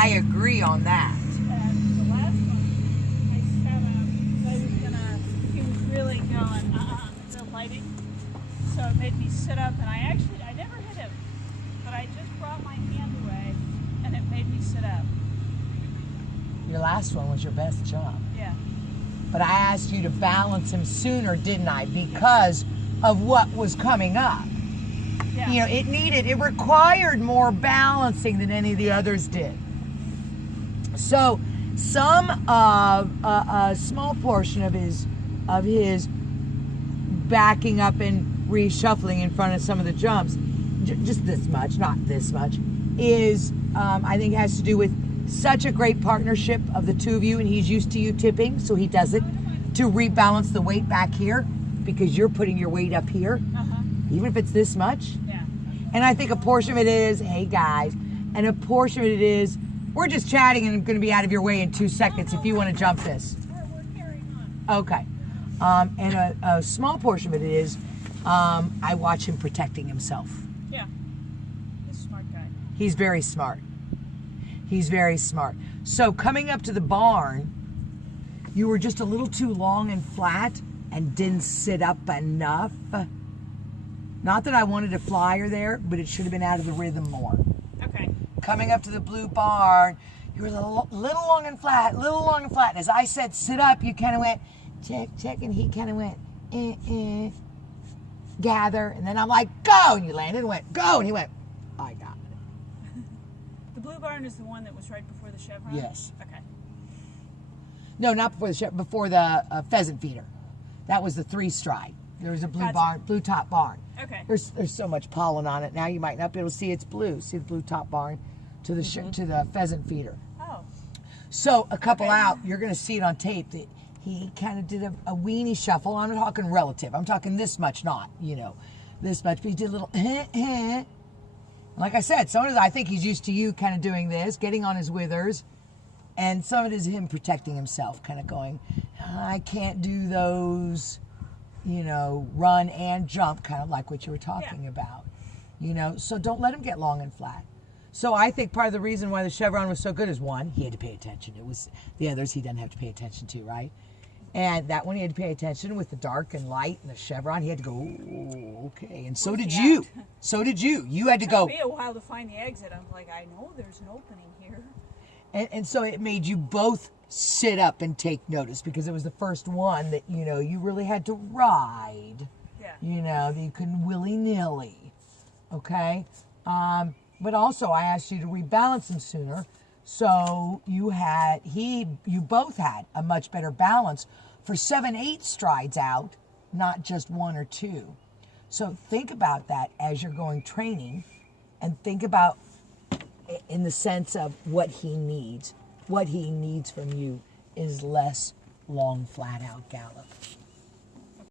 I agree on that. And the last one, I set up, I was gonna, he was really going, the lighting. So it made me sit up, and I never hit him, but I just brought my hand away, and it made me sit up. Your last one was your best jump. Yeah. But I asked you to balance him sooner, didn't I? Because of what was coming up. Yeah. You know, it required more balancing than any of the others did. So some of a small portion of his backing up and reshuffling in front of some of the jumps, just this much, not this much, is I think has to do with such a great partnership of the two of you, and he's used to you tipping, so he does it to rebalance the weight back here because you're putting your weight up here, even if it's this much. Yeah. And I think a portion of it is, hey guys, and a portion of it is, we're just chatting and I'm going to be out of your way in 2 seconds if you want to jump this. We're carrying on. Okay. And a small portion of it is, I watch him protecting himself. Yeah. He's a smart guy. He's very smart. He's very smart. So coming up to the barn, you were just a little too long and flat and didn't sit up enough. Not that I wanted a flyer there, but it should have been out of the rhythm more. Okay. Coming up to the blue barn, you were a little long and flat, And as I said, sit up, you kind of went, check, and he kind of went, gather. And then I'm like, go, and you landed and went, go, and he went, I got it. The blue barn is the one that was right before the chevron? Yes. Okay. No, not before the pheasant feeder. That was the 3-stride. There was a blue barn, blue top barn. Okay. There's so much pollen on it now you might not be able to see it's blue. See the blue top barn to the to the pheasant feeder. Oh. So a couple out, you're going to see it on tape that he kind of did a weenie shuffle. I'm not talking relative. I'm talking this much, not this much. But he did a little. Like I said, some of it I think he's used to you kind of doing this, getting on his withers, and some of it is him protecting himself, kind of going, I can't do those. Run and jump, kind of like what you were talking about. So don't let him get long and flat. So I think part of the reason why the chevron was so good is, one, he had to pay attention. It was the others he doesn't have to pay attention to, right? And that one he had to pay attention with the dark and light and the chevron. He had to go, ooh, okay. And so did you. So did you. You had to go. It took me a while to find the exit. I'm like, I know there's an opening here. And so it made you both sit up and take notice because it was the first one that, you really had to ride. Yeah. That you couldn't willy-nilly. Okay? But also I asked you to rebalance him sooner. So you both had a much better balance for 7-8 strides out, not just 1 or 2. So think about that as you're going training, and think about in the sense of what he needs. What he needs from you is less long, flat out gallop.